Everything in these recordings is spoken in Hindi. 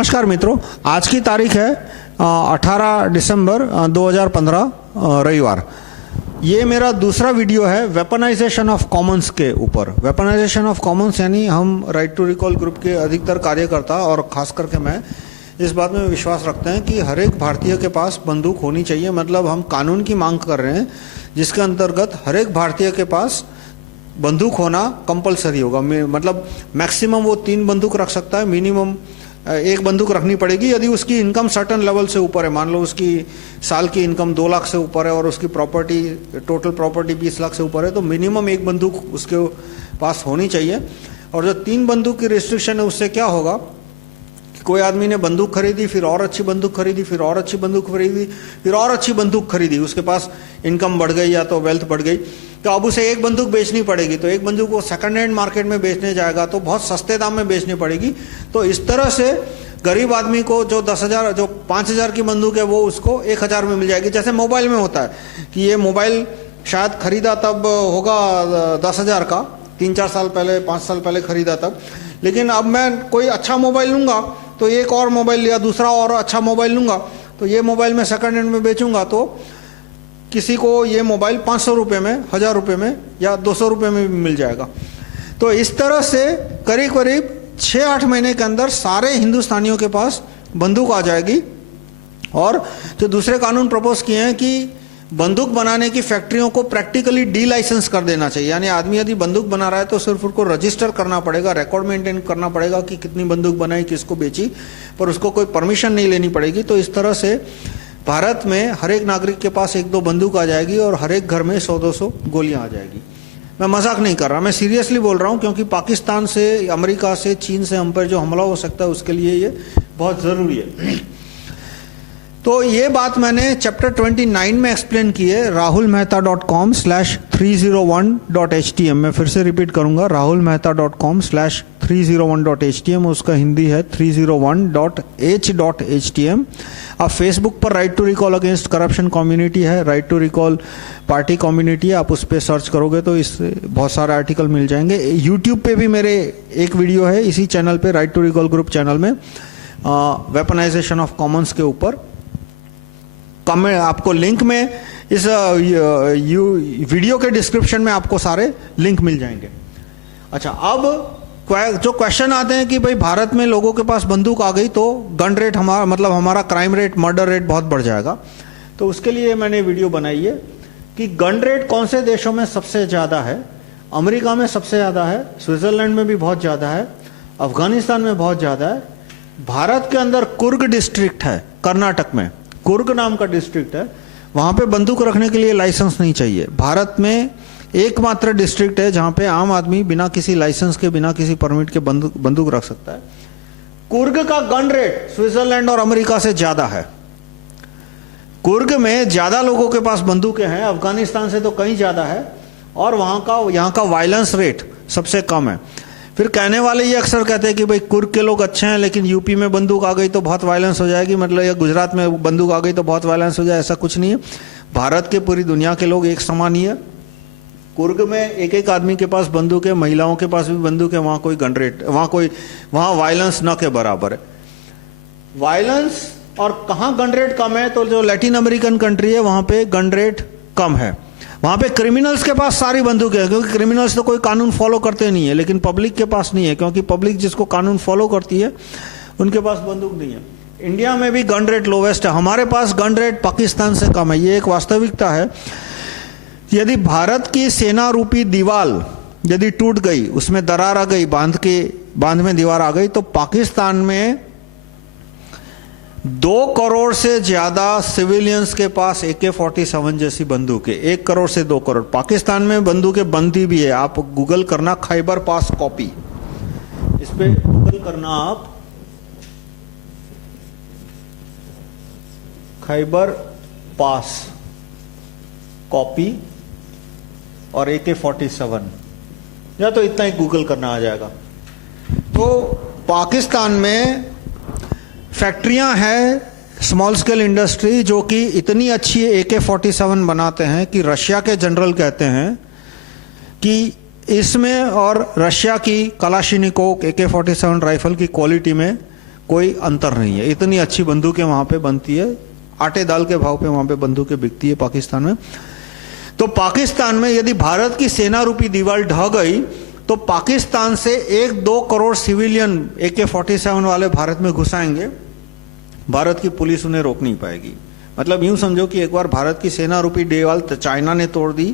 नमस्कार मित्रों, आज की तारीख है 18 दिसंबर 2015 रविवार। ये मेरा दूसरा वीडियो है वेपनाइजेशन ऑफ कॉमन्स के ऊपर। वेपनाइजेशन ऑफ कॉमन्स यानी हम राइट टू रिकॉल ग्रुप के अधिकतर कार्यकर्ता और खास करके मैं इस बात में विश्वास रखते हैं कि हर एक भारतीय के पास बंदूक होनी चाहिए। मतलब हम कानून की मांग कर रहे हैं जिसके अंतर्गत हर एक भारतीय के पास बंदूक होना कंपलसरी होगा। मतलब मैक्सिमम वो 3 बंदूक रख सकता है, मिनिमम 1 बंदूक रखनी पड़ेगी यदि उसकी इनकम सर्टन लेवल से ऊपर है। मान लो उसकी साल की इनकम 2 लाख से ऊपर है और उसकी प्रॉपर्टी टोटल प्रॉपर्टी 20 लाख से ऊपर है तो मिनिमम 1 बंदूक उसके पास होनी चाहिए। और जो 3 बंदूक की रिस्ट्रिक्शन है उससे क्या होगा कि कोई आदमी ने बंदूक खरीदी, फिर और अच्छी बंदूक खरीदी, फिर और अच्छी बंदूक खरीदी, फिर और अच्छी बंदूक खरीदी, उसके पास इनकम बढ़ गई या तो वेल्थ बढ़ गई, तो अब उसे 1 बंदूक बेचनी पड़ेगी। तो 1 बंदूक वो सेकंड हैंड मार्केट में बेचने जाएगा तो बहुत सस्ते दाम में बेचनी पड़ेगी। तो इस तरह से गरीब आदमी को जो 10,000 जो 5,000 की बंदूक है वो उसको 1,000 में मिल जाएगी। जैसे मोबाइल में होता है कि ये मोबाइल शायद खरीदा तब होगा 10,000 का, 3-4 साल पहले 5 साल पहले खरीदा तब, लेकिन अब मैं कोई अच्छा मोबाइल लूंगा तो एक और मोबाइल लिया, दूसरा और अच्छा मोबाइल लूंगा तो ये मोबाइल मैं सेकंड हैंड में बेचूंगा तो किसी को ये मोबाइल 500 रुपये में, 1000 रुपये में या 200 रुपये में भी मिल जाएगा। तो इस तरह से करीब करीब 6-8 महीने के अंदर सारे हिंदुस्तानियों के पास बंदूक आ जाएगी। और जो दूसरे कानून प्रपोज किए हैं कि बंदूक बनाने की फैक्ट्रियों को प्रैक्टिकली डी लाइसेंस कर देना चाहिए। यानी आदमी यदि बंदूक बना रहा है तो सिर्फ उसको रजिस्टर करना पड़ेगा, रिकॉर्ड मेंटेन करना पड़ेगा कि कितनी बंदूक बनाई, किसको बेची, पर उसको कोई परमिशन नहीं लेनी पड़ेगी। तो इस तरह से भारत में हर एक नागरिक के पास 1-2 बंदूक आ जाएगी और हर एक घर में 100-200 गोलियां आ जाएगी। मैं मजाक नहीं कर रहा, मैं सीरियसली बोल रहा हूं क्योंकि पाकिस्तान से, अमेरिका से, चीन से हम पर जो हमला हो सकता है उसके लिए ये बहुत जरूरी है। तो ये बात मैंने चैप्टर 29 में एक्सप्लेन की है, rahulmehta.com/301.htm। मैं फिर से रिपीट करूंगा, rahulmehta.com/301.htm। उसका हिंदी है 301.h.htm। आप फेसबुक पर right to recall against corruption community है, right to recall party community है, आप उस पर सर्च करोगे तो इस बहुत सारे आर्टिकल मिल जाएंगे। यूट्यूब पे भी मेरे एक वीडियो है इसी चैनल पे, right to recall group channel में, वेपनाइजेशन ऑफ कॉमन्स के ऊपर। कमेंट आपको लिंक में इस वीडियो के डिस्क्रिप्शन में आपको सारे लिंक मिल जाएंगे। अच्छा, अब जो क्वेश्चन आते हैं कि भाई भारत में लोगों के पास बंदूक आ गई तो गन रेट हमारा, मतलब हमारा क्राइम रेट, मर्डर रेट बहुत बढ़ जाएगा। तो उसके लिए मैंने वीडियो बनाई है कि गन रेट कौन से देशों में सबसे ज्यादा है। अमेरिका में सबसे ज्यादा है, स्विट्जरलैंड में भी बहुत ज्यादा है, अफगानिस्तान में बहुत ज्यादा है। भारत के अंदर कुर्ग डिस्ट्रिक्ट है, कर्नाटक में कुर्ग नाम का डिस्ट्रिक्ट है, वहां पे बंदूक रखने के लिए लाइसेंस नहीं चाहिए। भारत में एकमात्र डिस्ट्रिक्ट है जहां पे आम आदमी बिना किसी लाइसेंस के, बिना किसी परमिट के बंदूक रख सकता है। कुर्ग का गन रेट स्विट्जरलैंड और अमेरिका से ज्यादा है। कुर्ग में ज्यादा लोगों के पास बंदूकें हैं, अफगानिस्तान से तो कहीं ज्यादा है, और यहाँ का वायलेंस रेट सबसे कम है। फिर कहने वाले ये अक्सर कहते हैं कि भाई कुर्ग के लोग अच्छे हैं लेकिन यूपी में बंदूक आ गई तो बहुत वायलेंस हो जाएगी, मतलब या गुजरात में बंदूक आ गई तो बहुत वायलेंस हो जाए, ऐसा कुछ नहीं है। भारत के पूरी दुनिया के लोग एक समान ही है। कुर्ग में एक आदमी के पास बंदूक है, महिलाओं के पास भी बंदूक है, वहां कोई गन रेट, वहां वायलेंस न के बराबर है। वायलेंस और कहां गन रेट कम है, तो जो लैटिन अमेरिकन कंट्री है वहां पे गन रेट कम है। वहां पे क्रिमिनल्स के पास सारी बंदूक है क्योंकि क्रिमिनल्स तो कोई कानून फॉलो करते नहीं है, लेकिन पब्लिक के पास नहीं है क्योंकि पब्लिक जिसको कानून फॉलो करती है उनके पास बंदूक नहीं है। इंडिया में भी गन रेट लोवेस्ट है, हमारे पास गन रेट पाकिस्तान से कम है। ये एक वास्तविकता है। यदि भारत की सेना रूपी दीवार यदि टूट गई, उसमें दरार आ गई, बांध में दीवार आ गई, तो पाकिस्तान में 2 करोड़ से ज्यादा सिविलियंस के पास AK-47 जैसी बंदूक है। 1 करोड़ से 2 करोड़ पाकिस्तान में बंदूकें बनती भी है। आप गूगल करना खैबर पास कॉपी, इस पे गूगल करना आप खैबर पास कॉपी और AK-47, या तो इतना ही गूगल करना आ जाएगा। तो पाकिस्तान में फैक्ट्रियां हैं, स्मॉल स्केल इंडस्ट्री, जो कि इतनी अच्छी AK-47 बनाते हैं कि रशिया के जनरल कहते हैं कि इसमें और रशिया की कलाशिनिकोव AK-47 राइफल की क्वालिटी में कोई अंतर नहीं है। इतनी अच्छी बंदूकें वहां पे बनती है, आटे दाल के भाव पे वहां पे बंदूकें बिकती है पाकिस्तान में। तो पाकिस्तान में यदि भारत की सेना रूपी दीवार ढह गई तो पाकिस्तान से 1-2 करोड़ सिविलियन AK-47 वाले भारत में घुसाएंगे, भारत की पुलिस उन्हें रोक नहीं पाएगी। मतलब यूं समझो कि एक बार भारत की सेना रूपी दीवार चाइना ने तोड़ दी,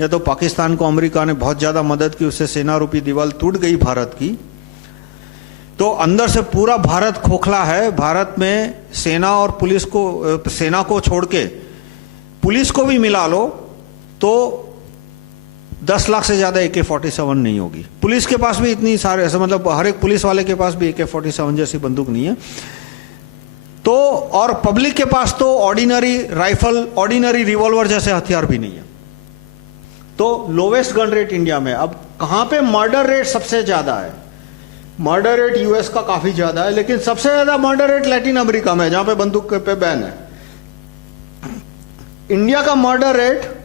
या तो पाकिस्तान को अमेरिका ने बहुत ज्यादा मदद की, उससे सेना रूपी दीवार टूट गई भारत की, तो अंदर से पूरा भारत खोखला है। भारत में सेना और पुलिस को, सेना को छोड़ के पुलिस को भी मिला लो तो 10 लाख से ज्यादा AK-47 नहीं होगी। पुलिस के पास भी इतनी सारे ऐसे, मतलब हर एक पुलिस वाले के पास भी AK-47 जैसी बंदूक नहीं है। तो और पब्लिक के पास तो ऑर्डिनरी राइफल, ऑर्डिनरी रिवॉल्वर जैसे हथियार भी नहीं है। तो लोवेस्ट गन रेट इंडिया में। अब कहां पे मर्डर रेट सबसे ज्यादा है? मर्डर रेट यूएस का काफी ज्यादा है, लेकिन सबसे ज्यादा मर्डर रेट लैटिन अमेरिका में है, जहां पे बंदूक पे बैन है। इंडिया का मर्डर रेट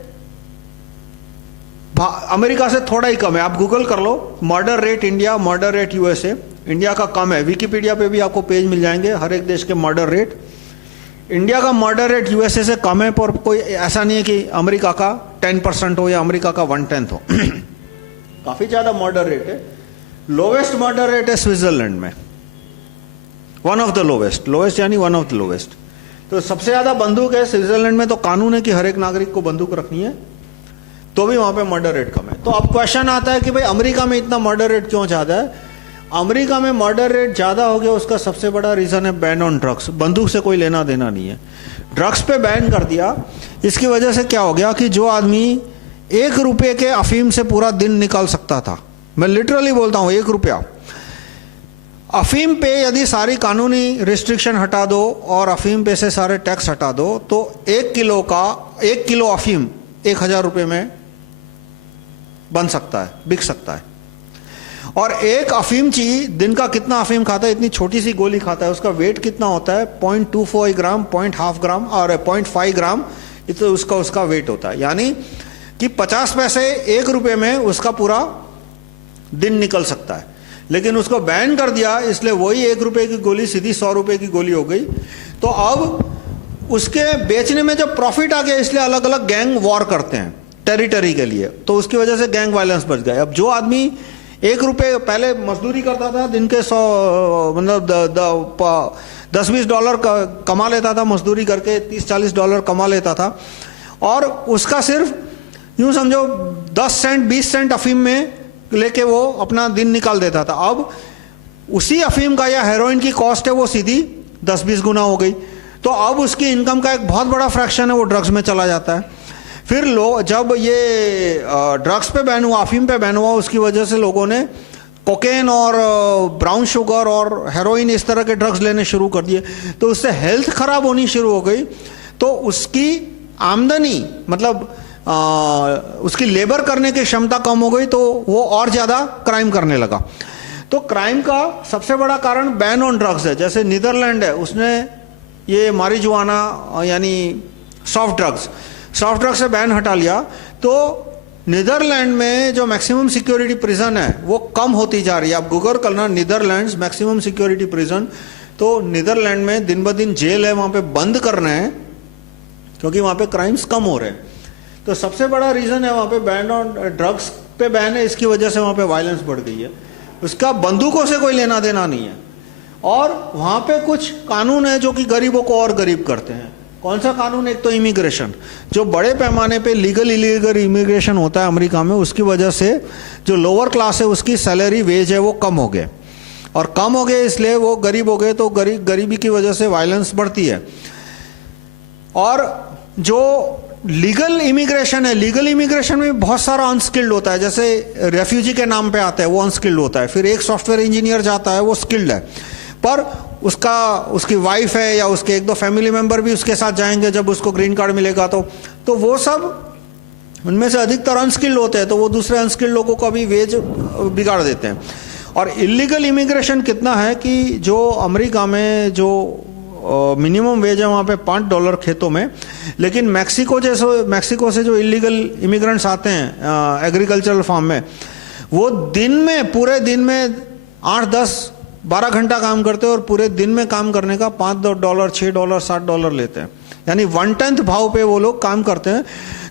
अमेरिका से थोड़ा ही कम है। आप गूगल कर लो murder rate India, murder rate USA. India का कम है, विकिपीडिया पे भी आपको पेज मिल जाएंगे हर एक देश के मर्डर रेट। इंडिया का मर्डर रेट यूएसए से कम है, पर कोई ऐसा नहीं है कि अमेरिका का 10% हो या अमेरिका का 1/10 हो। काफी ज्यादा मर्डर रेट है। लोवेस्ट मर्डर रेट है स्विट्जरलैंड में, one of the lowest, lowest यानी वन ऑफ द लोवेस्ट। तो सबसे ज्यादा बंदूक है स्विट्जरलैंड में। तो कानून है कि हर एक नागरिक को बंदूक रखनी है, तो भी वहां पे मर्डर रेट कम है। तो अब क्वेश्चन आता है कि भाई अमेरिका में इतना मर्डर रेट क्यों ज्यादा है? अमेरिका में मर्डर रेट ज्यादा हो गया, उसका सबसे बड़ा रीजन है बैन ऑन ड्रग्स। बंदूक से कोई लेना देना नहीं है, ड्रग्स पे बैन कर दिया। इसकी वजह से क्या हो गया कि जो आदमी 1 रुपये के अफीम से पूरा दिन निकाल सकता था, मैं लिटरली बोलता हूं 1 रुपया अफीम पे, यदि सारी कानूनी रिस्ट्रिक्शन हटा दो और अफीम पे से सारे टैक्स हटा दो, तो 1 किलो अफीम 1000 रुपये में बन सकता है, बिक सकता है। और एक अफीम ची दिन का कितना अफीम खाता है? इतनी छोटी सी गोली खाता है, उसका वेट कितना होता है? 0.25 ग्राम, 0.5 ग्राम और 0.5 ग्राम, इतना उसका वेट होता है। यानी कि 50 पैसे 1 रुपये में उसका पूरा दिन निकल सकता है। लेकिन उसको बैन कर दिया, इसलिए वही 1 रुपये की गोली सीधी 100 रुपये की गोली हो गई। तो अब उसके बेचने में जो प्रॉफिट आ गया, इसलिए अलग अलग गैंग वॉर करते हैं टेरिटरी के लिए, तो उसकी वजह से गैंग वायलेंस बढ़ गया। अब जो आदमी 1 रुपये पहले मजदूरी करता था, दिन के 100 मतलब $10-20 कमा लेता था मजदूरी करके, $30-40 कमा लेता था, और उसका सिर्फ यूं समझो 10 सेंट 20 सेंट अफीम में लेके वो अपना दिन निकाल देता था। अब उसी अफीम का या हेरोइन की कॉस्ट है वो सीधी 10-20 गुना हो गई। तो अब उसकी इनकम का एक बहुत बड़ा फ्रैक्शन है वो ड्रग्स में चला जाता है। फिर जब ये ड्रग्स पे बैन हुआ, अफीम पे बैन हुआ, उसकी वजह से लोगों ने कोकेन और ब्राउन शुगर और हेरोइन इस तरह के ड्रग्स लेने शुरू कर दिए। तो उससे हेल्थ खराब होनी शुरू हो गई, तो उसकी आमदनी मतलब उसकी लेबर करने की क्षमता कम हो गई, तो वो और ज्यादा क्राइम करने लगा। तो क्राइम का सबसे बड़ा कारण बैन ऑन ड्रग्स है। जैसे नीदरलैंड है, उसने ये मारिजुआना यानी सॉफ्ट ड्रग्स से बैन हटा लिया। तो नीदरलैंड में जो मैक्सिमम सिक्योरिटी प्रिजन है वो कम होती जा रही है। आप गूगल करना नीदरलैंड्स मैक्सिमम सिक्योरिटी प्रिजन, तो नीदरलैंड में दिन ब दिन जेल है वहां पे बंद कर रहे हैं, क्योंकि वहां पे क्राइम्स कम हो रहे हैं। तो सबसे बड़ा रीजन है वहां पे बैन ऑन ड्रग्स पे बैन है, इसकी वजह से वहां पे वायलेंस बढ़ गई है। उसका बंदूकों से कोई लेना देना नहीं है। और वहां पे कुछ कानून है जो कि गरीबों को और गरीब करते हैं। कौन सा कानून? एक तो इमिग्रेशन, जो बड़े पैमाने पे लीगल इलीगल इमिग्रेशन होता है अमेरिका में, उसकी वजह से जो लोअर क्लास है उसकी सैलरी वेज है वो कम हो गए, और कम हो गए इसलिए वो गरीब हो गए, तो गरीबी की वजह से वायलेंस बढ़ती है। और जो लीगल इमिग्रेशन है, लीगल इमिग्रेशन में बहुत सारा अनस्किल्ड होता है। जैसे रेफ्यूजी के नाम पे आता है वो अनस्किल्ड होता है, फिर एक सॉफ्टवेयर इंजीनियर जाता है वो स्किल्ड है, पर उसकी वाइफ है या उसके 1-2 फैमिली मेंबर भी उसके साथ जाएंगे जब उसको ग्रीन कार्ड मिलेगा। तो वो सब उनमें से अधिकतर अनस्किल्ड होते हैं, तो वो दूसरे अनस्किल्ड लोगों का भी वेज बिगाड़ देते हैं। और इलीगल इमिग्रेशन कितना है कि जो अमेरिका में जो मिनिमम वेज है वहाँ पे $5 खेतों में, लेकिन मैक्सिको से जो इलीगल इमिग्रेंट्स आते हैं एग्रीकल्चरल फार्म में, वो दिन में पूरे दिन में 8-10 12 घंटा काम करते हैं और पूरे दिन में काम करने का $5, $6, $7 लेते हैं, यानी 1/10 भाव पे वो लोग काम करते हैं।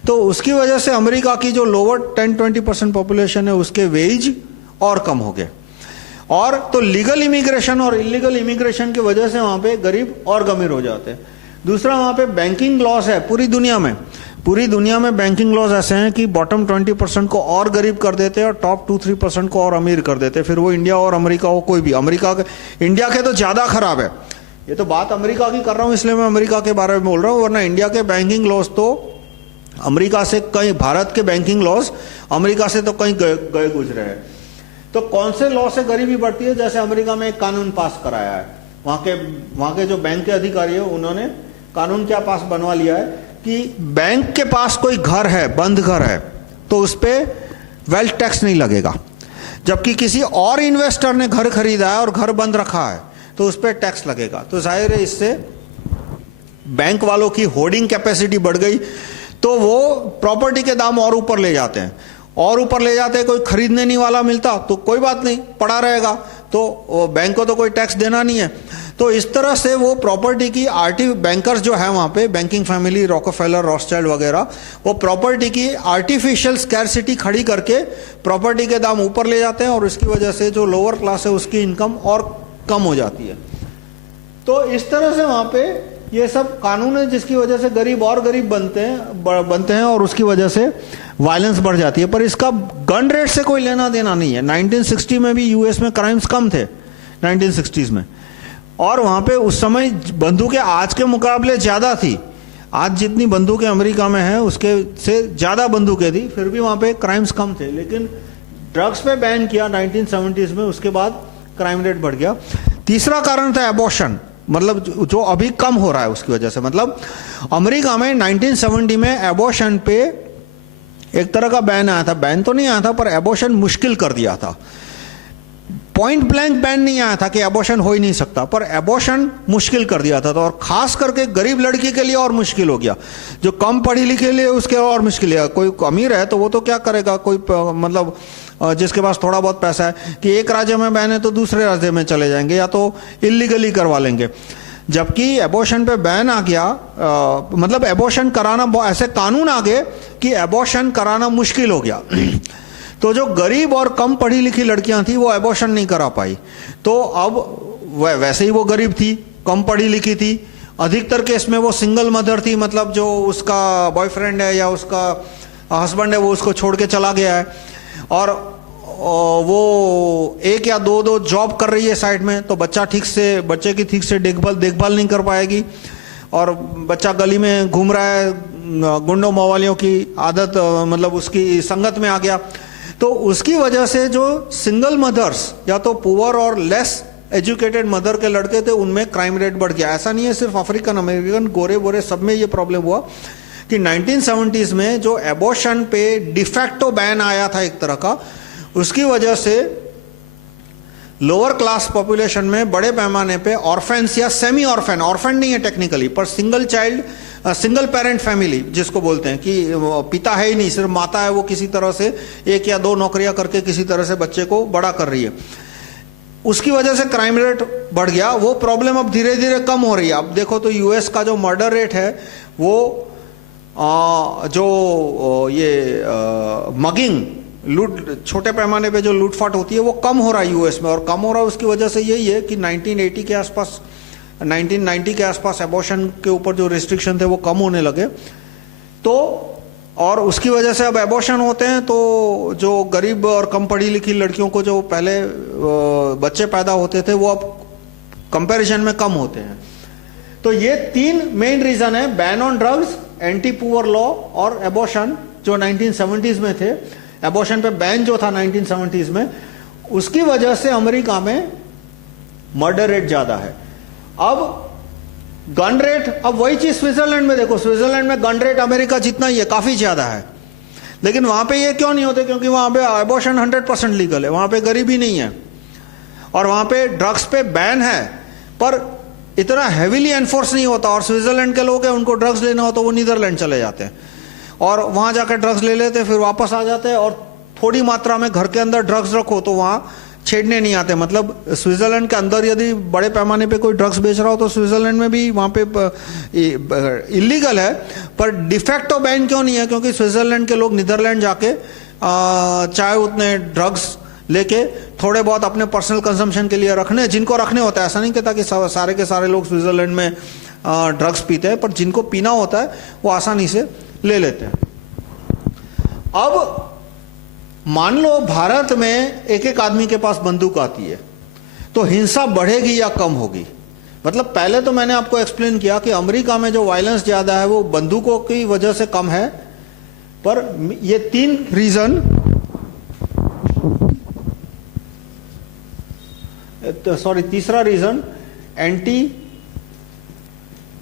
तो उसकी वजह से अमेरिका की जो लोअर 10-20% पॉपुलेशन है उसके वेज और कम हो गए। और तो लीगल इमिग्रेशन और इलीगल इमिग्रेशन की वजह से वहां पे गरीब और अमीर हो जाते हैं। दूसरा, वहां पे बैंकिंग लॉस है पूरी दुनिया में बैंकिंग लॉस ऐसे हैं कि बॉटम 20% को और गरीब कर देते हैं और टॉप 2-3% को और अमीर कर देते हैं। फिर वो इंडिया और अमेरिका हो, कोई भी, इंडिया के तो ज्यादा खराब है। ये तो बात अमेरिका की कर रहा हूं इसलिए मैं अमेरिका के बारे में बोल रहा हूं, वरना इंडिया के बैंकिंग लॉस तो अमेरिका से कहीं, भारत के बैंकिंग लॉस अमेरिका से तो कहीं गए गुजरे हैं। तो कौन से लॉ से गरीबी बढ़ती है? जैसे अमेरिका में एक कानून पास कराया है, वहां के जो बैंक के अधिकारी है उन्होंने कानून क्या पास बनवा लिया है कि बैंक के पास कोई घर है, बंद घर है, तो उस पर वेल्थ टैक्स नहीं लगेगा। जबकि किसी और इन्वेस्टर ने घर खरीदा है और घर बंद रखा है तो उस पर टैक्स लगेगा। तो जाहिर है इससे बैंक वालों की होर्डिंग कैपेसिटी बढ़ गई, तो वो प्रॉपर्टी के दाम और ऊपर ले जाते हैं, कोई खरीदने नहीं वाला मिलता तो कोई बात नहीं, पड़ा रहेगा, तो बैंक को तो कोई टैक्स देना नहीं है। तो इस तरह से वो प्रॉपर्टी की बैंकर्स जो है वहां पे, बैंकिंग फैमिली, रॉकफेलर, रॉथस्चाइल्ड वगैरह, वो प्रॉपर्टी की आर्टिफिशियल स्कैरसिटी खड़ी करके प्रॉपर्टी के दाम ऊपर ले जाते हैं और इसकी वजह से जो लोअर क्लास है उसकी इनकम और कम हो जाती है। तो इस तरह से वहां पे ये सब कानून है जिसकी वजह से गरीब और गरीब बनते हैं और उसकी वजह से वायलेंस बढ़ जाती है। पर इसका गन रेट से कोई लेना देना नहीं है। 1960 में भी यूएस में क्राइम्स कम थे, 1960s में, और वहां पे उस समय बंदूकें आज के मुकाबले ज्यादा थी। आज जितनी बंदूकें अमेरिका में है उसके से ज्यादा बंदूकें थी, फिर भी वहां पे क्राइम्स कम थे। लेकिन ड्रग्स पे बैन किया 1970s में, उसके बाद क्राइम रेट बढ़ गया। तीसरा कारण था एबॉर्शन, मतलब जो अभी कम हो रहा है उसकी वजह से। मतलब अमेरिका में 1970 में एबॉर्शन पे एक तरह का बैन आया था, बैन तो नहीं आया था पर एबॉर्शन मुश्किल कर दिया था। पॉइंट ब्लैंक बैन नहीं आया था कि एबॉर्शन हो ही नहीं सकता, पर एबॉर्शन मुश्किल कर दिया था। तो और खास करके गरीब लड़की के लिए और मुश्किल हो गया, जो कम पढ़ी लिखी लिए उसके और मुश्किल है। कोई अमीर है तो वो तो क्या करेगा, कोई मतलब जिसके पास थोड़ा बहुत पैसा है कि एक राज्य में बैन है तो दूसरे राज्य में चले जाएंगे या तो इलीगली करवा लेंगे। जबकि एबॉर्शन पे बैन आ गया, मतलब एबॉर्शन कराना, ऐसे कानून आ गए कि एबॉर्शन कराना मुश्किल हो गया। तो जो गरीब और कम पढ़ी लिखी लड़कियां थी वो एबॉर्शन नहीं करा पाई। तो अब वैसे ही वो गरीब थी, कम पढ़ी लिखी थी, अधिकतर केस में वो सिंगल मदर थी, मतलब जो उसका बॉयफ्रेंड है या उसका हस्बैंड है वो उसको छोड़ के चला गया है और वो एक या दो जॉब कर रही है साइड में, तो बच्चे की ठीक से देखभाल नहीं कर पाएगी और बच्चा गली में घूम रहा है, गुंडों मवालियों की आदत, मतलब उसकी संगत में आ गया। तो उसकी वजह से जो सिंगल मदर्स या तो पुअर और लेस एजुकेटेड मदर के लड़के थे उनमें क्राइम रेट बढ़ गया। ऐसा नहीं है सिर्फ अफ्रीकन अमेरिकन, गोरे बोरे सब में ये प्रॉब्लम हुआ कि 1970s में जो एबॉर्शन पे डिफैक्टो बैन आया था एक तरह का, उसकी वजह से लोअर क्लास पॉपुलेशन में बड़े पैमाने पे ऑर्फेन्स या सेमी ऑर्फेन नहीं है टेक्निकली, पर सिंगल पेरेंट फैमिली जिसको बोलते हैं कि पिता है ही नहीं, सिर्फ माता है, वो किसी तरह से एक या दो नौकरियां करके किसी तरह से बच्चे को बड़ा कर रही है, उसकी वजह से क्राइम रेट बढ़ गया। वो प्रॉब्लम अब धीरे धीरे कम हो रही है। अब देखो तो यूएस का जो मर्डर रेट है वो जो ये मगिंग, लूट, छोटे पैमाने पे जो लूटफाट होती है वो कम हो रहा है यूएस में। और कम हो रहा है उसकी वजह से यही है कि 1990 के आसपास एबॉर्शन के ऊपर जो रिस्ट्रिक्शन थे वो कम होने लगे। तो और उसकी वजह से अब एबॉर्शन होते हैं तो जो गरीब और कम पढ़ी लिखी लड़कियों को जो पहले बच्चे पैदा होते थे वो अब कंपैरिजन में कम होते हैं। तो ये तीन मेन रीजन है, ban on drugs, anti poor law और एबॉर्शन जो 1970s में थे। एबॉर्शन पे बैन जो था 1970s में, उसकी वजह से अमेरिका में मर्डर रेट ज्यादा है। अब गन रेट, अब वही चीज स्विट्जरलैंड में देखो, स्विट्जरलैंड में गन रेट अमेरिका जितना ही है, काफी ज्यादा है, लेकिन वहां पे ये क्यों नहीं होते? क्योंकि वहां पे एबॉर्शन 100% लीगल है, वहां पे गरीबी नहीं है और वहां पे ड्रग्स पे बैन है पर इतना हैवीली एनफोर्स नहीं होता। और स्विट्जरलैंड के लोग हैं, उनको ड्रग्स लेना हो तो वो नीदरलैंड चले जाते हैं और वहां जाकर ड्रग्स ले लेते, फिर वापस आ जाते हैं। और थोड़ी मात्रा में घर के अंदर ड्रग्स रखो तो वहां छेड़ने नहीं आते। मतलब स्विट्जरलैंड के अंदर यदि बड़े पैमाने पे कोई ड्रग्स बेच रहा हो तो स्विट्जरलैंड में भी वहाँ पे इलीगल है, पर डिफेक्टो बैन क्यों नहीं है? क्योंकि स्विट्जरलैंड के लोग नीदरलैंड जाके चाहे उतने ड्रग्स लेके थोड़े बहुत अपने पर्सनल कंजम्पशन के लिए रखने, जिनको रखने होता है, ऐसा नहीं कहता कि सारे के सारे लोग स्विट्जरलैंड में ड्रग्स पीते हैं, पर जिनको पीना होता है वो आसानी से ले लेते हैं। अब मान लो भारत में एक एक आदमी के पास बंदूक आती है, तो हिंसा बढ़ेगी या कम होगी? मतलब पहले तो मैंने आपको एक्सप्लेन किया कि अमेरिका में जो वायलेंस ज्यादा है वो बंदूकों की वजह से कम है, पर ये तीन रीजन, तीसरा रीजन एंटी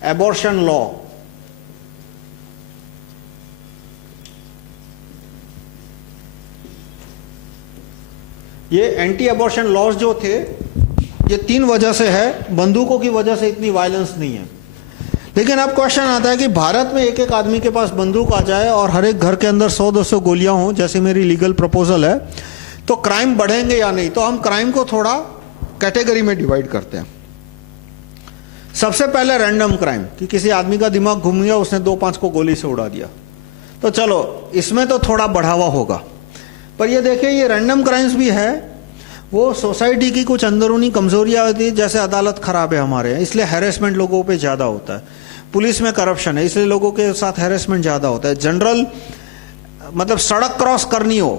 एबॉर्शन लॉ। ये एंटी एबॉर्शन लॉज जो थे, ये तीन वजह से है, बंदूकों की वजह से इतनी वायलेंस नहीं है। लेकिन अब क्वेश्चन आता है कि भारत में एक एक आदमी के पास बंदूक आ जाए और हर एक घर के अंदर 100-200 गोलियां हों, जैसे मेरी लीगल प्रपोजल है, तो क्राइम बढ़ेंगे या नहीं? तो हम क्राइम को थोड़ा कैटेगरी में डिवाइड करते हैं। सबसे पहले रैंडम क्राइम, कि किसी आदमी का दिमाग घूम गया, उसने 2-5 को गोली से उड़ा दिया, तो चलो इसमें तो थोड़ा बढ़ावा होगा। पर ये देखिए, ये रैंडम क्राइम्स भी है, वो सोसाइटी की कुछ अंदरूनी कमजोरियां होती है, जैसे अदालत खराब है हमारे यहाँ, इसलिए हैरेसमेंट लोगों पे ज्यादा होता है। पुलिस में करप्शन है, इसलिए लोगों के साथ हैरेसमेंट ज्यादा होता है। जनरल मतलब सड़क क्रॉस करनी हो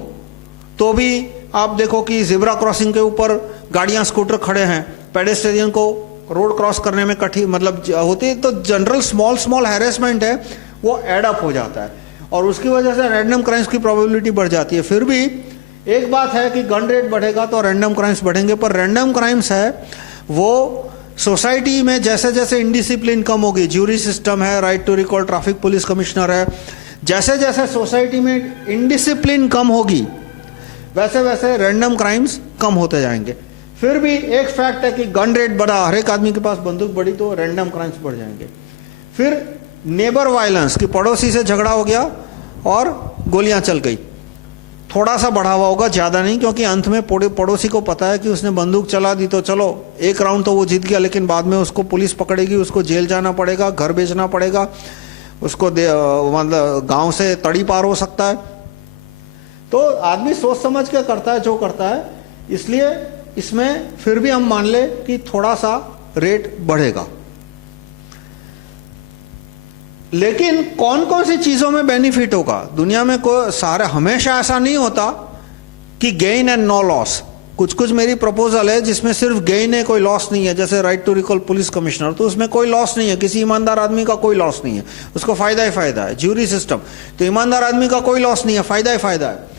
तो भी आप देखो कि जिब्रा क्रॉसिंग के ऊपर गाड़ियां स्कूटर खड़े हैं, पेडेस्ट्रियन को रोड क्रॉस करने में कठिन मतलब होती है, तो जनरल स्मॉल हैरेसमेंट है वो एड अप हो जाता है, और उसकी वजह से रैंडम क्राइम्स की प्रोबेबिलिटी बढ़ जाती है। फिर भी एक बात है कि गन रेट बढ़ेगा तो रैंडम क्राइम्स बढ़ेंगे, पर रैंडम क्राइम्स है वो सोसाइटी में जैसे जैसे इंडिसिप्लिन कम होगी, ज्यूरी सिस्टम है, right to recall traffic police commissioner है, जैसे जैसे सोसाइटी में इंडिसिप्लिन कम होगी वैसे वैसे रैंडम क्राइम्स कम होते जाएंगे। फिर भी एक फैक्ट है कि गन रेट बढ़ा, हर एक आदमी के पास बंदूक बढ़ी, तो रैंडम क्राइम्स बढ़ जाएंगे। फिर नेबर वायलेंस, कि पड़ोसी से झगड़ा हो गया और गोलियां चल गई, थोड़ा सा बढ़ावा होगा, ज्यादा नहीं, क्योंकि अंत में पड़ोसी को पता है कि उसने बंदूक चला दी, तो चलो एक राउंड तो वो जीत गया, लेकिन बाद में उसको पुलिस पकड़ेगी, उसको जेल जाना पड़ेगा, घर बेचना पड़ेगा, उसको मतलब गांव से तड़ी पार हो सकता है। तो आदमी सोच समझ के करता है जो करता है, इसलिए इसमें फिर भी हम मान ले कि थोड़ा सा रेट बढ़ेगा। लेकिन कौन कौन सी चीजों में बेनिफिट होगा? दुनिया में कोई सारे हमेशा ऐसा नहीं होता कि गेन एंड नो लॉस। कुछ कुछ मेरी प्रपोजल है जिसमें सिर्फ गेन है, कोई लॉस नहीं है, जैसे right to recall police commissioner, तो उसमें कोई लॉस नहीं है, किसी ईमानदार आदमी का कोई लॉस नहीं है, उसको फायदा ही फायदा है। ज्यूरी सिस्टम, तो ईमानदार आदमी का कोई लॉस नहीं है, फायदा ही फायदा है।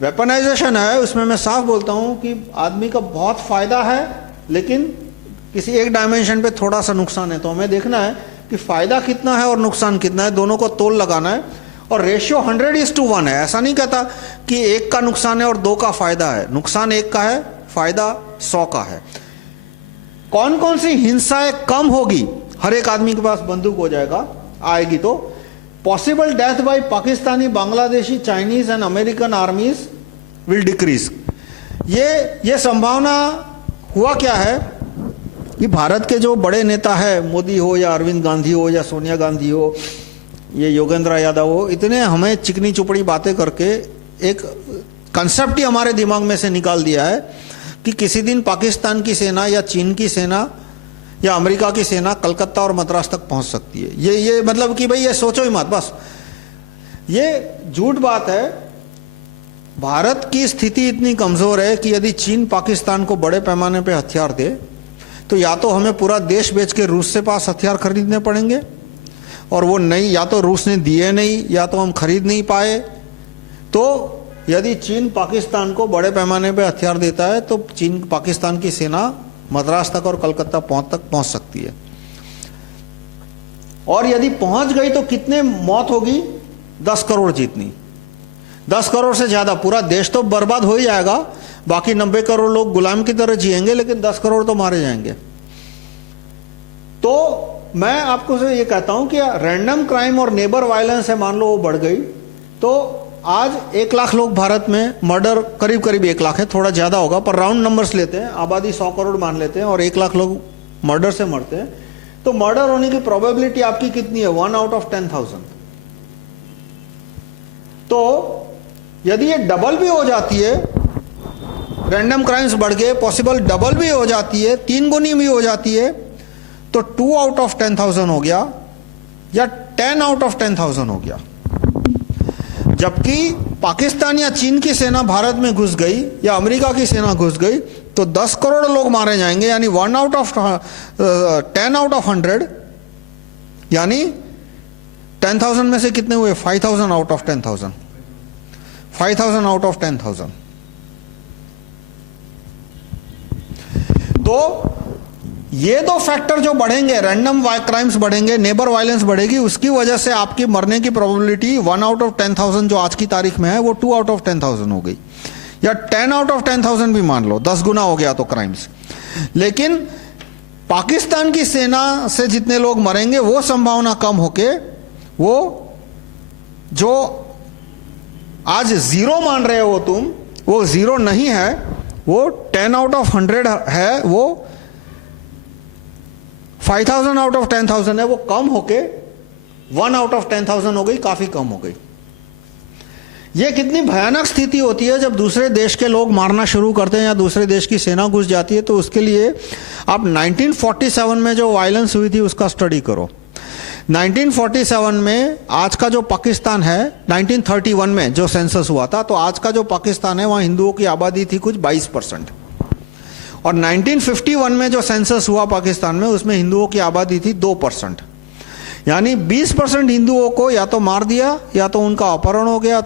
वेपनाइजेशन है, उसमें मैं साफ बोलता हूं कि आदमी का बहुत फायदा है, लेकिन किसी एक डायमेंशन पे थोड़ा सा नुकसान है। तो हमें देखना है कि फायदा कितना है और नुकसान कितना है, दोनों को तोल लगाना है। और रेशियो 100:1 है, ऐसा नहीं कहता कि एक का नुकसान है और 2 का फायदा है, नुकसान 1 का है, फायदा 100 का है। कौन कौन सी हिंसाएं कम होगी? हर एक आदमी के पास बंदूक हो जाएगा, आएगी तो possible death by Pakistani, Bangladeshi, Chinese and American आर्मीज will decrease. ये संभावना हुआ क्या है कि भारत के जो बड़े नेता है, मोदी हो या अरविंद गांधी हो या सोनिया गांधी हो, ये योगेंद्र यादव हो, इतने हमें चिकनी चुपड़ी बातें करके एक कंसेप्ट ही हमारे दिमाग में से निकाल दिया है कि किसी दिन पाकिस्तान की सेना या चीन की सेना या अमेरिका की सेना कलकत्ता और मद्रास तक पहुंच सकती है। ये मतलब कि भाई ये सोचो ही मत, बस ये झूठ बात है। भारत की स्थिति इतनी कमजोर है कि यदि चीन पाकिस्तान को बड़े पैमाने पे हथियार दे तो या तो हमें पूरा देश बेच के रूस से पास हथियार खरीदने पड़ेंगे, और वो नहीं, या तो रूस ने दिए नहीं या तो हम खरीद नहीं पाए। तो यदि चीन पाकिस्तान को बड़े पैमाने पे हथियार देता है तो चीन पाकिस्तान की सेना मद्रास तक और कलकत्ता तक पहुंच सकती है। और यदि पहुंच गई तो कितने मौत होगी? 10 करोड़ जितनी, 10 करोड़ से ज्यादा। पूरा देश तो बर्बाद हो ही जाएगा, बाकी 90 करोड़ लोग गुलाम की तरह जिएंगे, लेकिन 10 करोड़ तो मारे जाएंगे। तो मैं आपको से ये कहता हूं कि रैंडम क्राइम और नेबर वायलेंस है, मान लो वो बढ़ गई, तो आज 1 लाख लोग भारत में, मर्डर करीब करीब 1 लाख है, थोड़ा ज्यादा होगा पर राउंड नंबर्स लेते हैं, आबादी 100 करोड़ मान लेते हैं और 1 लाख लोग मर्डर से मरते हैं, तो मर्डर होने की प्रोबेबिलिटी आपकी कितनी है? 1 आउट ऑफ 10,000। तो यदि ये डबल भी हो जाती है, रैंडम क्राइम्स बढ़ के पॉसिबल डबल भी हो जाती है, 3 गुनी भी हो जाती है, तो 2 आउट ऑफ 10,000 हो गया या 10 आउट ऑफ 10,000 हो गया। जबकि पाकिस्तान या चीन की सेना भारत में घुस गई या अमेरिका की सेना घुस गई तो 10 करोड़ लोग मारे जाएंगे, यानी 10 आउट ऑफ 100, यानी 10,000 में से कितने हुए? 5,000 आउट ऑफ 10,000, 5,000 आउट ऑफ 10,000। तो ये दो फैक्टर जो बढ़ेंगे, रैंडम क्राइम्स बढ़ेंगे, नेबर वायलेंस बढ़ेगी, उसकी वजह से आपकी मरने की प्रोबेबिलिटी 1 आउट ऑफ 10,000 जो आज की तारीख में है वो 2 आउट ऑफ 10,000 हो गई, या 10 आउट ऑफ 10,000 भी मान लो, 10 गुना हो गया तो क्राइम्स। लेकिन पाकिस्तान की सेना से जितने लोग मरेंगे वो संभावना कम होके वो जो आज 0 मान रहे हो तुम, वो 0 नहीं है, वो 10 आउट ऑफ 100 है, वो 5,000 आउट ऑफ 10,000 है, वो कम होके 1 आउट ऑफ 10,000 हो गई, काफी कम हो गई। ये कितनी भयानक स्थिति होती है जब दूसरे देश के लोग मारना शुरू करते हैं या दूसरे देश की सेना घुस जाती है। तो उसके लिए आप 1947 में जो वायलेंस हुई थी उसका स्टडी करो। 1947 में आज का जो पाकिस्तान है, 1931 में जो सेंसस हुआ था, तो आज का जो पाकिस्तान है वहां हिंदुओं की आबादी थी कुछ 22%, और 1951 में जो सेंसस हुआ पाकिस्तान में उसमें हिंदुओं की आबादी थी 2%, यानी 20% हिंदुओं को या तो मार दिया या तो उनका अपहरण हो गया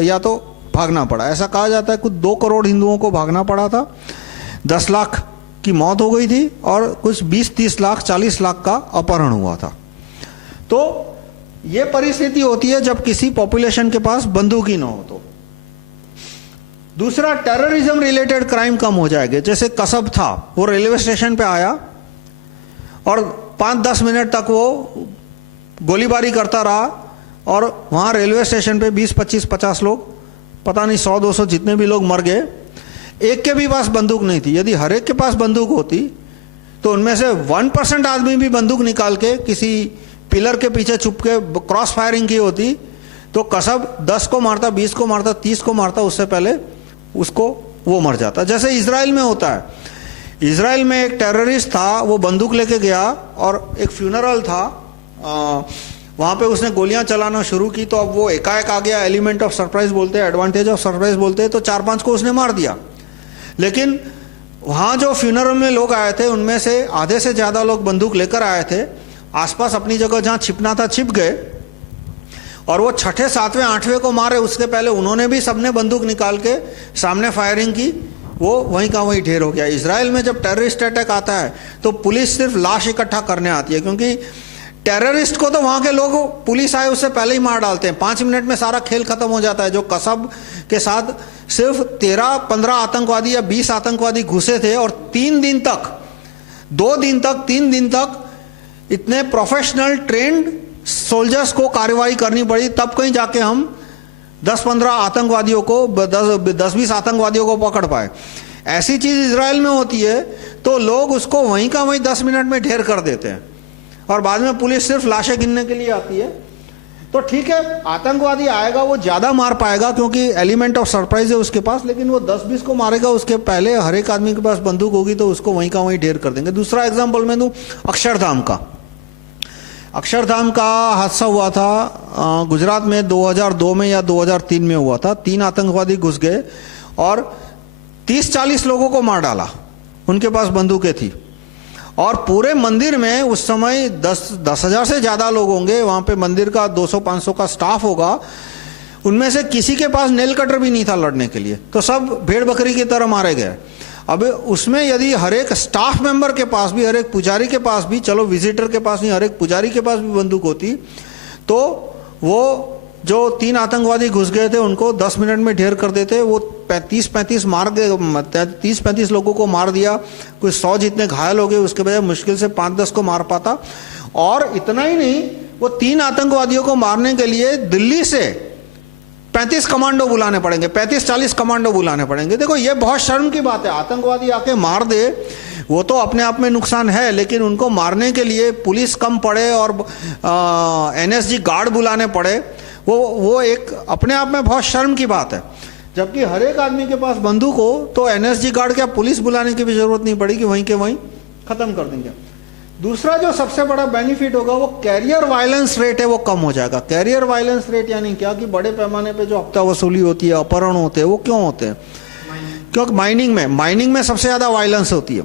या तो भागना पड़ा। ऐसा कहा जाता है कुछ 2 करोड़ हिंदुओं को भागना पड़ा था, 10 लाख की मौत हो गई थी और कुछ 20-30 लाख 40 लाख का अपहरण हुआ था। तो ये परिस्थिति होती है जब किसी पॉपुलेशन के पास बंदूक ही ना हो। तो दूसरा, टेररिज्म रिलेटेड क्राइम कम हो जाएंगे। जैसे कसब था, वो रेलवे स्टेशन पे आया और 5-10 मिनट तक वो गोलीबारी करता रहा और वहां रेलवे स्टेशन पे 20-25-50 लोग, पता नहीं 100-200 जितने भी लोग मर गए। एक के भी पास बंदूक नहीं थी। यदि हर एक के पास बंदूक होती तो उनमें से 1% आदमी भी बंदूक निकाल के किसी पिलर के पीछे छुप के क्रॉस फायरिंग की होती तो कसब 10 को मारता, 20 को मारता, 30 को मारता, उससे पहले उसको वो मर जाता। जैसे इजराइल में होता है, इजराइल में एक टेररिस्ट था, वो बंदूक लेके गया और एक फ्यूनरल था, वहां पे उसने गोलियां चलाना शुरू की। तो अब वो एकाएक आ गया, एलिमेंट ऑफ सरप्राइज बोलते हैं, एडवांटेज ऑफ सरप्राइज बोलते हैं, तो 4-5 को उसने मार दिया। लेकिन वहां जो फ्यूनरल में लोग आए थे उनमें से आधे से ज्यादा लोग बंदूक लेकर आए थे, आसपास अपनी जगह जहां छिपना था छिप गए, और वो 6ठे 7वें 8वें को मारे उसके पहले उन्होंने भी सबने बंदूक निकाल के सामने फायरिंग की, वो वहीं का वहीं ढेर हो गया। इजराइल में जब टेररिस्ट अटैक आता है तो पुलिस सिर्फ लाश इकट्ठा करने आती है, क्योंकि टेररिस्ट को तो वहां के लोग पुलिस आए उससे पहले ही मार डालते हैं। 5 मिनट में सारा खेल खत्म हो जाता है। जो कसब के साथ सिर्फ 13-15 आतंकवादी या 20 आतंकवादी घुसे थे और 3 दिन तक 3 दिन तक इतने प्रोफेशनल ट्रेंड सोल्जर्स को कार्रवाई करनी पड़ी, तब कहीं जाके हम 10-15 आतंकवादियों को 10-20 आतंकवादियों को पकड़ पाए। ऐसी चीज इजराइल में होती है तो लोग उसको वहीं का वहीं 10 मिनट में ढेर कर देते हैं और बाद में पुलिस सिर्फ लाशें गिनने के लिए आती है। तो ठीक है, आतंकवादी आएगा वो ज्यादा मार पाएगा क्योंकि एलिमेंट ऑफ सरप्राइज है उसके पास, लेकिन वो 10-20 को मारेगा, उसके पहले हर एक आदमी के पास बंदूक होगी तो उसको वहीं का वहीं ढेर कर देंगे। दूसरा एग्जाम्पल मैं दूं अक्षरधाम का। अक्षरधाम का हादसा हुआ था गुजरात में 2002 में या 2003 में हुआ था। 3 आतंकवादी घुस गए और 30-40 लोगों को मार डाला, उनके पास बंदूकें थी। और पूरे मंदिर में उस समय 10,000 से ज्यादा लोग होंगे, वहां पे मंदिर का 200-500 का स्टाफ होगा, उनमें से किसी के पास नेल कटर भी नहीं था लड़ने के लिए, तो सब भेड़ बकरी की तरह मारे गए। अब उसमें यदि हर एक स्टाफ मेंबर के पास भी, हर एक पुजारी के पास भी, चलो विजिटर के पास नहीं, हर एक पुजारी के पास भी बंदूक होती तो वो जो 3 आतंकवादी घुस गए थे उनको 10 मिनट में ढेर कर देते। वो 30-35 लोगों को मार दिया, कुछ 100 जितने घायल हो गए, उसके बजाय मुश्किल से 5-10 को मार पाता। और इतना ही नहीं, वो 3 आतंकवादियों को मारने के लिए दिल्ली से 35 कमांडो बुलाने पड़ेंगे, 35-40 कमांडो बुलाने पड़ेंगे। देखो ये बहुत शर्म की बात है, आतंकवादी आके मार दे वो तो अपने आप में नुकसान है, लेकिन उनको मारने के लिए पुलिस कम पड़े और एनएसजी गार्ड बुलाने पड़े, वो एक अपने आप में बहुत शर्म की बात है। जबकि हर एक आदमी के पास बंदूक हो तो एनएसजी गार्ड क्या पुलिस बुलाने की भी जरूरत नहीं पड़ेगी, वहीं के वहीं खत्म कर देंगे। दूसरा जो सबसे बड़ा बेनिफिट होगा वो कैरियर वायलेंस रेट है, वो कम हो जाएगा। कैरियर वायलेंस रेट यानी क्या कि बड़े पैमाने पे जो हफ्ता वसूली होती है, अपहरण होते हैं, वो क्यों होते हैं? क्योंकि माइनिंग में सबसे ज्यादा वायलेंस होती है।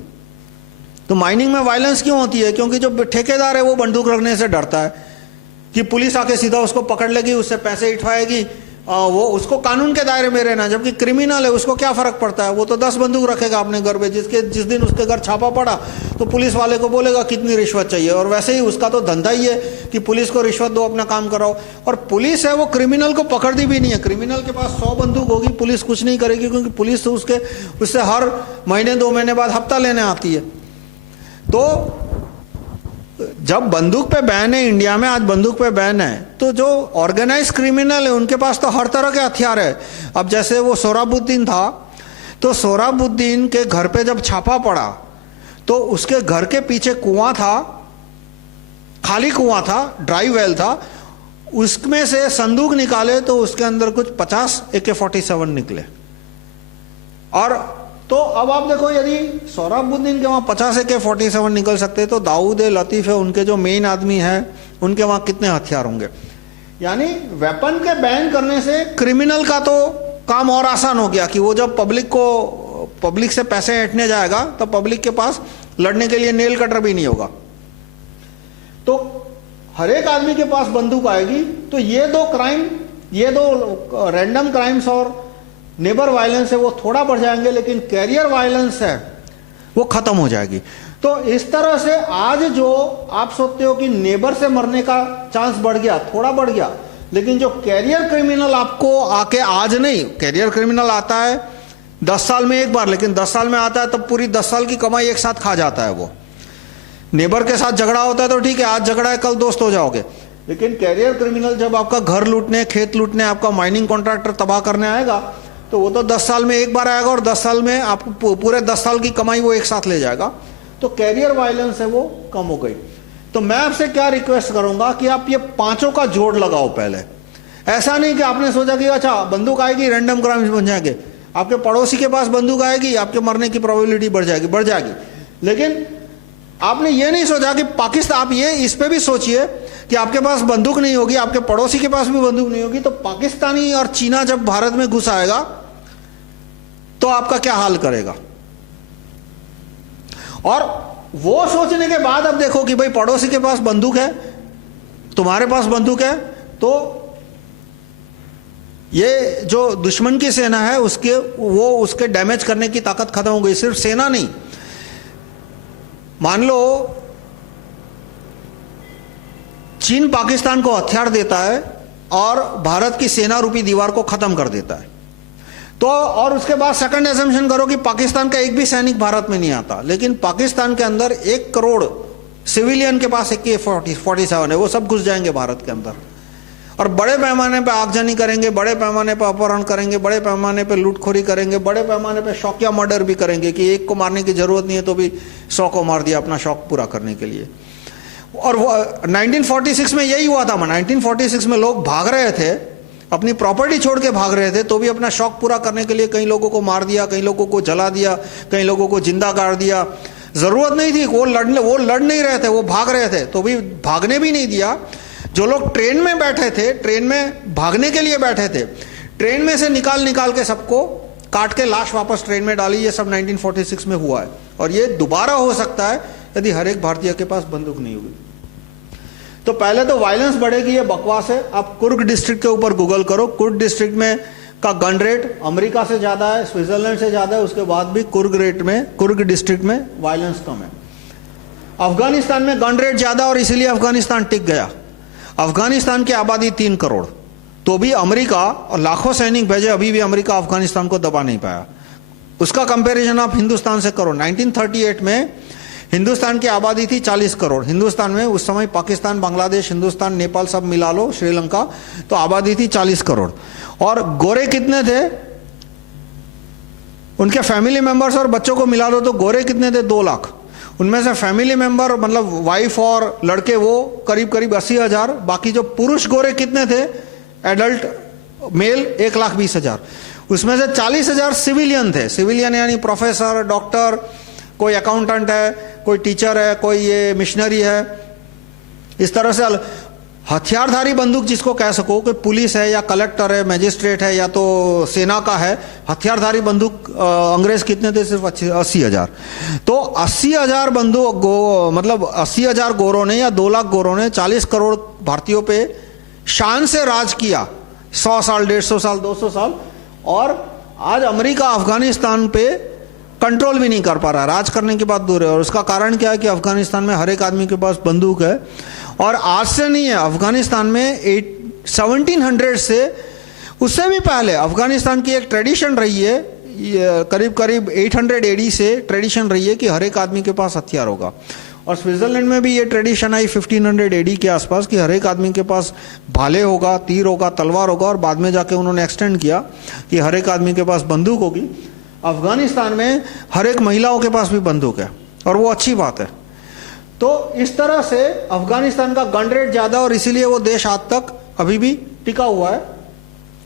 तो माइनिंग में वायलेंस क्यों होती है? क्योंकि जो ठेकेदार है वो बंदूक रखने से डरता है कि पुलिस आके सीधा उसको पकड़ लेगी, उससे पैसे उठवाएगी, वो उसको कानून के दायरे में रहना। जबकि क्रिमिनल है उसको क्या फर्क पड़ता है, वो तो 10 बंदूक रखेगा अपने घर पे। जिस दिन उसके घर छापा पड़ा तो पुलिस वाले को बोलेगा कितनी रिश्वत चाहिए, और वैसे ही उसका तो धंधा ही है कि पुलिस को रिश्वत दो, अपना काम कराओ। और पुलिस है वो क्रिमिनल को पकड़ती भी नहीं है। क्रिमिनल के पास 100 बंदूक होगी, पुलिस कुछ नहीं करेगी, क्योंकि पुलिस तो उससे हर महीने 2 महीने बाद हफ्ता लेने आती है। तो जब बंदूक पे बैन है इंडिया में, आज बंदूक पे बैन है, तो जो ऑर्गेनाइज क्रिमिनल है उनके पास तो हर तरह के हथियार है। अब जैसे वो सोहराबुद्दीन था, तो सोहराबुद्दीन के घर पे जब छापा पड़ा तो उसके घर के पीछे कुआं था, खाली कुआं था, ड्राई वेल था, उसमें से संदूक निकाले तो उसके अंदर कुछ 50 AK-47 निकले। और तो अब आप देखो, यदि सोहराबुद्दीन के वहां 50 AK-47 निकल सकते तो दाऊद लतीफ है, उनके जो मेन आदमी है, उनके वहां कितने हथियार होंगे? यानी वेपन के बैन करने से क्रिमिनल का तो काम और आसान हो गया कि वो जब पब्लिक से पैसे ऐंठने जाएगा तो पब्लिक के पास लड़ने के लिए नेल कटर भी नहीं होगा। तो हर एक आदमी के पास बंदूक आएगी। तो ये दो रैंडम क्राइम्स और नेबर वायलेंस है वो थोड़ा बढ़ जाएंगे, लेकिन कैरियर वायलेंस है वो खत्म हो जाएगी। तो इस तरह से आज जो आप सोचते हो कि नेबर से मरने का चांस बढ़ गया, थोड़ा बढ़ गया, लेकिन जो कैरियर क्रिमिनल आपको आके आज नहीं, कैरियर क्रिमिनल आता है 10 साल में एक बार, लेकिन 10 साल में आता है तब पूरी 10 साल की कमाई एक साथ खा जाता है। वो नेबर के साथ झगड़ा होता है तो ठीक है, आज झगड़ा है कल दोस्त हो जाओगे, लेकिन कैरियर क्रिमिनल जब आपका घर लूटने, खेत लूटने, आपका माइनिंग कॉन्ट्रैक्टर तबाह करने आएगा तो वो तो 10 साल में एक बार आएगा और 10 साल में आपको पूरे 10 साल की कमाई वो एक साथ ले जाएगा। तो कैरियर वायलेंस है वो कम हो गई। तो मैं आपसे क्या रिक्वेस्ट करूंगा कि आप ये पांचों का जोड़ लगाओ पहले। ऐसा नहीं कि आपने सोचा कि अच्छा बंदूक आएगी रैंडम क्राइम्स बन जाएंगे, आपके पड़ोसी के पास बंदूक आएगी, आपके मरने की प्रोबेबिलिटी बढ़ जाएगी। लेकिन आपने ये नहीं सोचा कि पाकिस्तान, आप ये इस पे भी सोचिए कि आपके पास बंदूक नहीं होगी, आपके पड़ोसी के पास भी बंदूक नहीं होगी, तो पाकिस्तानी और चीना जब भारत में घुस आएगा तो आपका क्या हाल करेगा। और वो सोचने के बाद अब देखो कि भाई पड़ोसी के पास बंदूक है, तुम्हारे पास बंदूक है, तो ये जो दुश्मन की सेना है उसके डैमेज करने की ताकत खत्म हो गई। सिर्फ सेना नहीं, मान लो चीन पाकिस्तान को हथियार देता है और भारत की सेना रूपी दीवार को खत्म कर देता है, तो और उसके बाद सेकंड एजम्पशन करो कि पाकिस्तान का एक भी सैनिक भारत में नहीं आता, लेकिन पाकिस्तान के अंदर 1 करोड़ सिविलियन के पास AK-47 है, वो सब घुस जाएंगे भारत के अंदर और बड़े पैमाने पे आगजनी करेंगे, बड़े पैमाने पे अपहरण करेंगे, बड़े पैमाने पे लूटखोरी करेंगे, बड़े पैमाने पे शौकिया मर्डर भी करेंगे कि एक को मारने की जरूरत नहीं है तो भी 100 को मार दिया अपना शौक पूरा करने के लिए। और वो 1946 में यही हुआ था। 1946 में लोग भाग रहे थे, अपनी प्रॉपर्टी छोड़ के भाग रहे थे, तो भी अपना शौक पूरा करने के लिए कई लोगों को मार दिया, कई लोगों को जला दिया, कई लोगों को जिंदा गाड़ दिया। जरूरत नहीं थी, वो लड़ नहीं रहे थे, वो भाग रहे थे, तो भी भागने भी नहीं दिया। जो लोग ट्रेन में बैठे थे, ट्रेन में भागने के लिए बैठे थे, ट्रेन में से निकाल के सबको काट के लाश वापस ट्रेन में डाली। ये सब 1946 में हुआ है और ये दोबारा हो सकता है यदि हर एक भारतीय के पास बंदूक नहीं होगी। तो पहले तो वायलेंस बढ़ेगी, ये बकवास है। आप कुर्ग डिस्ट्रिक्ट के ऊपर गूगल करो, कुर्ग डिस्ट्रिक्ट में का गन रेट अमेरिका से ज्यादा है, स्विट्जरलैंड से ज्यादा है, उसके बाद भी कुर्ग डिस्ट्रिक्ट में वायलेंस कम है। अफगानिस्तान में गन रेट ज्यादा और इसीलिए अफगानिस्तान टिक गया। अफगानिस्तान की आबादी 3 करोड़, तो भी अमेरिका और लाखों सैनिक भेजे, अभी भी अमेरिका अफगानिस्तान को दबा नहीं पाया। उसका कंपैरिजन आप हिंदुस्तान से करो। 1938 में हिंदुस्तान की आबादी थी 40 करोड़। हिंदुस्तान में उस समय पाकिस्तान, बांग्लादेश, हिंदुस्तान, नेपाल सब मिला लो, श्रीलंका, तो आबादी थी 40 करोड़। और गोरे कितने थे? उनके फैमिली मेंबर्स और बच्चों को मिला दो तो गोरे कितने थे? 2 लाख। उनमें से फैमिली मेंबर मतलब वाइफ और लड़के वो करीब करीब 80,000। बाकी जो पुरुष गोरे कितने थे एडल्ट मेल? 1,20,000। उसमें से 40,000 सिविलियन थे। सिविलियन यानी प्रोफेसर, डॉक्टर, कोई अकाउंटेंट है, कोई टीचर है, कोई ये मिशनरी है। इस तरह से हथियारधारी बंदूक जिसको कह सको कि पुलिस है या कलेक्टर है, मजिस्ट्रेट है या तो सेना का है, हथियारधारी बंदूक अंग्रेज कितने थे? सिर्फ 80,000। तो 80,000 बंदूक मतलब 80,000 गोरों ने या 2 लाख गोरों ने 40 करोड़ भारतीयों पे शान से राज किया। 100 साल, 150 साल, 200 साल। और आज अमेरिका अफगानिस्तान पे कंट्रोल भी नहीं कर पा रहा, राज करने की बात दूर है। और उसका कारण क्या है कि अफगानिस्तान में हर एक आदमी के पास बंदूक है। और आज से नहीं है, अफगानिस्तान में 1700 से, उससे भी पहले अफगानिस्तान की एक ट्रेडिशन रही है, करीब करीब 800 AD से ट्रेडिशन रही है कि हर एक आदमी के पास हथियार होगा। और स्विट्जरलैंड में भी ये ट्रेडिशन आई 1500 AD के आसपास कि हर एक आदमी के पास भाले होगा, तीर होगा, तलवार होगा। और बाद में जाके उन्होंने एक्सटेंड किया कि हर एक आदमी के पास बंदूक होगी। अफगानिस्तान में हर एक महिलाओं के पास भी बंदूक है और वो अच्छी बात है। तो इस तरह से अफगानिस्तान का गन रेट ज्यादा और इसीलिए वो देश आज तक अभी भी टिका हुआ है।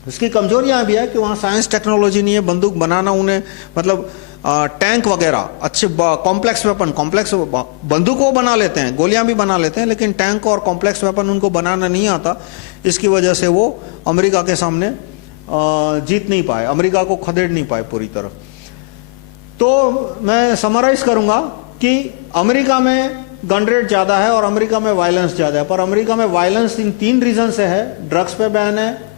इसकी कमजोरियां भी है कि वहां साइंस टेक्नोलॉजी नहीं है, बंदूक बनाना उन्हें मतलब टैंक वगैरह अच्छे कॉम्प्लेक्स वेपन, कॉम्प्लेक्स बंदूक वो बना लेते हैं, गोलियां भी बना लेते हैं, लेकिन टैंक और कॉम्प्लेक्स वेपन उनको बनाना नहीं आता। इसकी वजह से वो अमेरिका के सामने जीत नहीं पाए, अमेरिका को खदेड़ नहीं पाए पूरी तरह। तो मैं समराइज करूंगा कि अमेरिका में गन रेट ज्यादा है और अमेरिका में वायलेंस ज्यादा है। पर अमेरिका में वायलेंस इन 3 रीजन से है। ड्रग्स पे बैन है,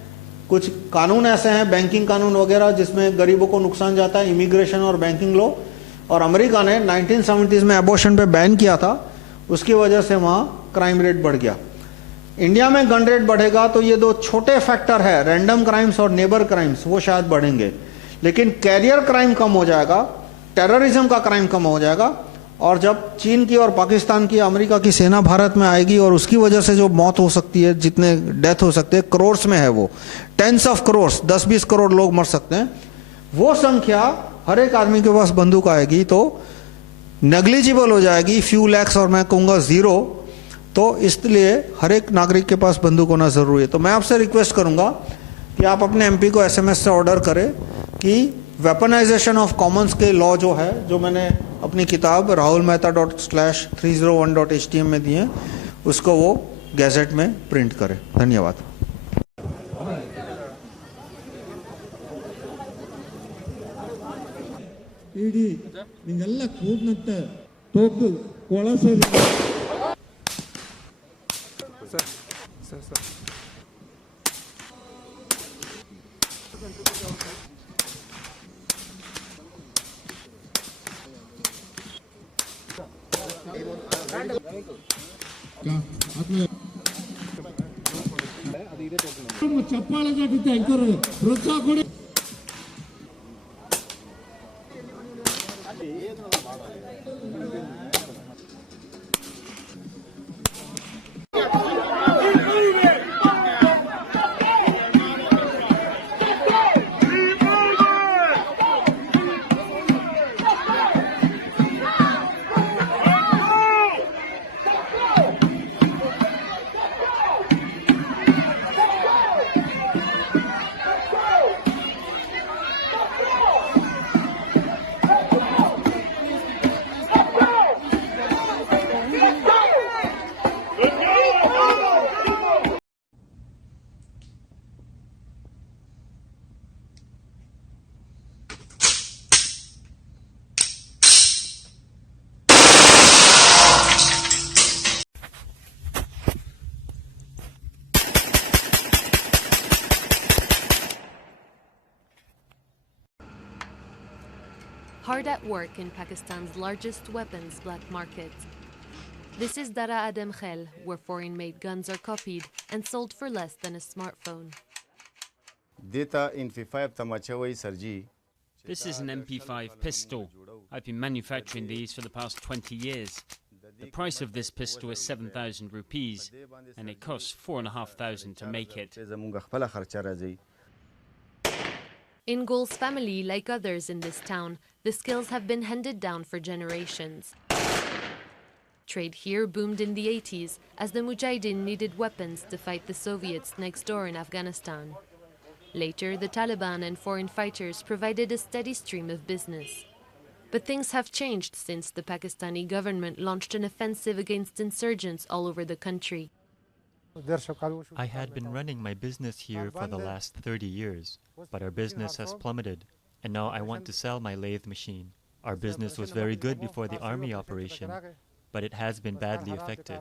कुछ कानून ऐसे हैं, बैंकिंग कानून वगैरह, जिसमें गरीबों को नुकसान जाता है, इमिग्रेशन और बैंकिंग लॉ। और अमेरिका ने 1970s में एबॉर्शन पे बैन किया था, उसकी वजह से वहां क्राइम रेट बढ़ गया। इंडिया में गन रेट बढ़ेगा तो ये 2 छोटे फैक्टर है, रैंडम क्राइम्स और नेबर क्राइम्स, वो शायद बढ़ेंगे। लेकिन कैरियर क्राइम कम हो जाएगा, टेररिज्म का क्राइम कम हो जाएगा। और जब चीन की और पाकिस्तान की, अमेरिका की सेना भारत में आएगी और उसकी वजह से जो मौत हो सकती है, जितने डेथ हो सकते हैं, करोड़ में है वो, 10s of crores, 10-20 करोड़ लोग मर सकते हैं, वो संख्या हर एक आदमी के पास बंदूक आएगी तो नेग्लिजिबल हो जाएगी, फ्यू लैक्स और मैं कहूंगा 0। तो इसलिए हर एक नागरिक के पास बंदूक होना जरूरी है। तो मैं आपसे रिक्वेस्ट करूंगा कि आप अपने MP को SMS से ऑर्डर करें कि वेपनाइजेशन ऑफ कॉमन्स के लॉ जो है, जो मैंने अपनी किताब rahulmehta./301.htm में दी है, उसको वो गैजेट में प्रिंट करें। धन्यवाद। ಇಡೀ ನಿಂಗೆಲ್ಲ ಕೂಡ್ನಂತ ತೋಕು ಕೊಳಸರಿ ಚಪ್ಪಾಳೆ ಜೊತೆ ಅಂಕರ್ ಪ್ರೋತ್ಸಾಹ ಕೊಡಿ. Hard at work in Pakistan's largest weapons black market. This is Dara Adem Khel, where foreign-made guns are copied and sold for less than a smartphone. Data in 5 tamachawai sarji. This is an MP5 pistol. I've been manufacturing these for the past 20 years. The price of this pistol is 7,000 rupees, and it costs 4,500 to make it. In Gul's family, like others in this town, the skills have been handed down for generations. Trade here boomed in the 80s as the Mujahideen needed weapons to fight the Soviets next door in Afghanistan. Later, the Taliban and foreign fighters provided a steady stream of business. But things have changed since the Pakistani government launched an offensive against insurgents all over the country. I had been running my business here for the last 30 years, but our business has plummeted, and now I want to sell my lathe machine. Our business was very good before the army operation, but it has been badly affected.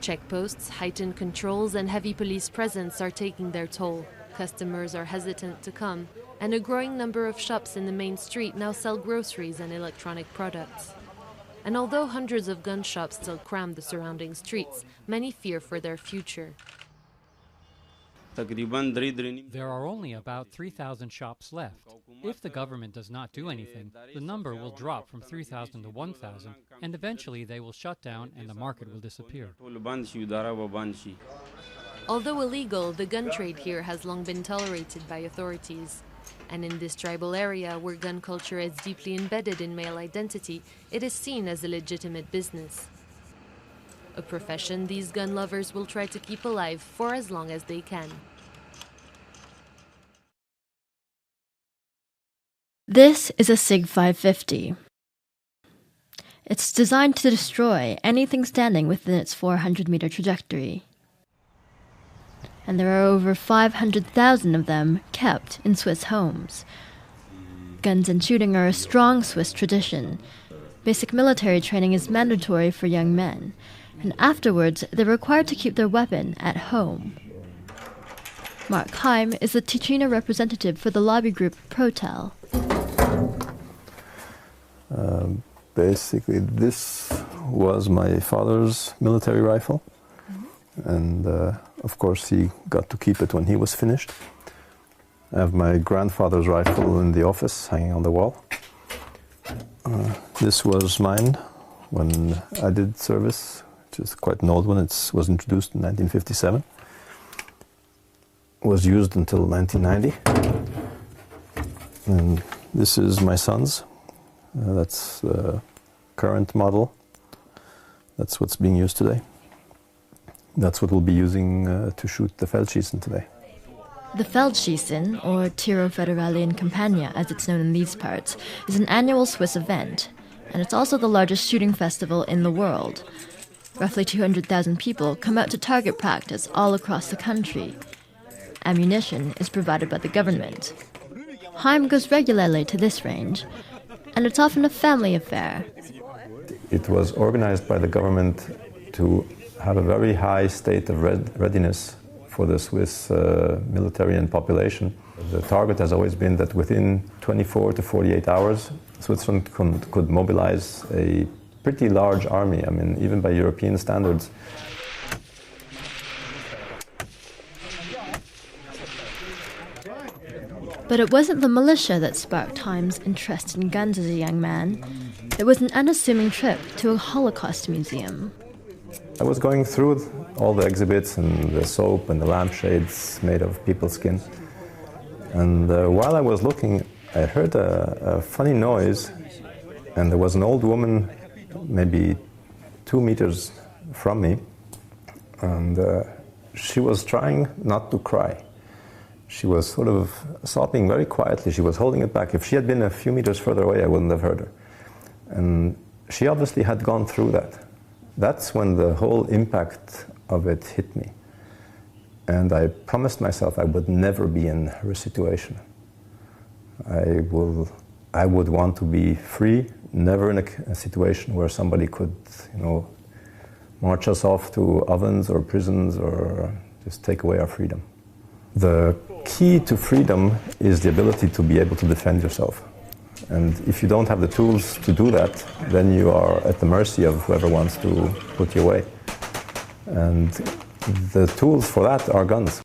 Checkposts, heightened controls, and heavy police presence are taking their toll. Customers are hesitant to come, and a growing number of shops in the main street now sell groceries and electronic products. And although hundreds of gun shops still cram the surrounding streets, many fear for their future. There are only about 3,000 shops left. If the government does not do anything, the number will drop from 3,000 to 1,000, and eventually they will shut down and the market will disappear. Although illegal, the gun trade here has long been tolerated by authorities. And in this tribal area, where gun culture is deeply embedded in male identity, it is seen as a legitimate business. A profession these gun lovers will try to keep alive for as long as they can. This is a SIG 550. It's designed to destroy anything standing within its 400-meter trajectory. And there are over 500,000 of them kept in Swiss homes. Guns and shooting are a strong Swiss tradition. Basic military training is mandatory for young men, and afterwards they're required to keep their weapon at home. Mark Heim is the Ticino representative for the lobby group Protel. Basically, this was my father's military rifle, and of course he got to keep it when he was finished. I have my grandfather's rifle in the office, hanging on the wall. This was mine when I did service, which is quite an old one. It was introduced in 1957. It was used until 1990. And this is my son's. That's the current model. That's what's being used today. That's what we'll be using to shoot the Feldschießen today. The Feldschießen, or Tiro Federale in Campagna as it's known in these parts, is an annual Swiss event, and it's also the largest shooting festival in the world. Roughly 200,000 people come out to target practice all across the country. Ammunition is provided by the government. Heim goes regularly to this range, and it's often a family affair. It was organized by the government to have a very high state of readiness for the Swiss military and population. The target has always been that within 24 to 48 hours, Switzerland could mobilize a pretty large army, I mean, even by European standards. But it wasn't the militia that sparked Heim's interest in guns as a young man. It was an unassuming trip to a Holocaust museum. I was going through all the exhibits and the soap and the lampshades made of people's skin. And while I was looking, I heard a funny noise, and there was an old woman maybe 2 meters from me, and she was trying not to cry. She was sort of sobbing very quietly. She was holding it back. If she had been a few meters further away, I wouldn't have heard her. And she obviously had gone through that. That's when the whole impact of it hit me. And I promised myself I would never be in her situation. I would want to be free, never in a situation where somebody could, march us off to ovens or prisons or just take away our freedom. The key to freedom is the ability to be able to defend yourself. And if you don't have the tools to do that, then you are at the mercy of whoever wants to put you away. And the tools for that are guns.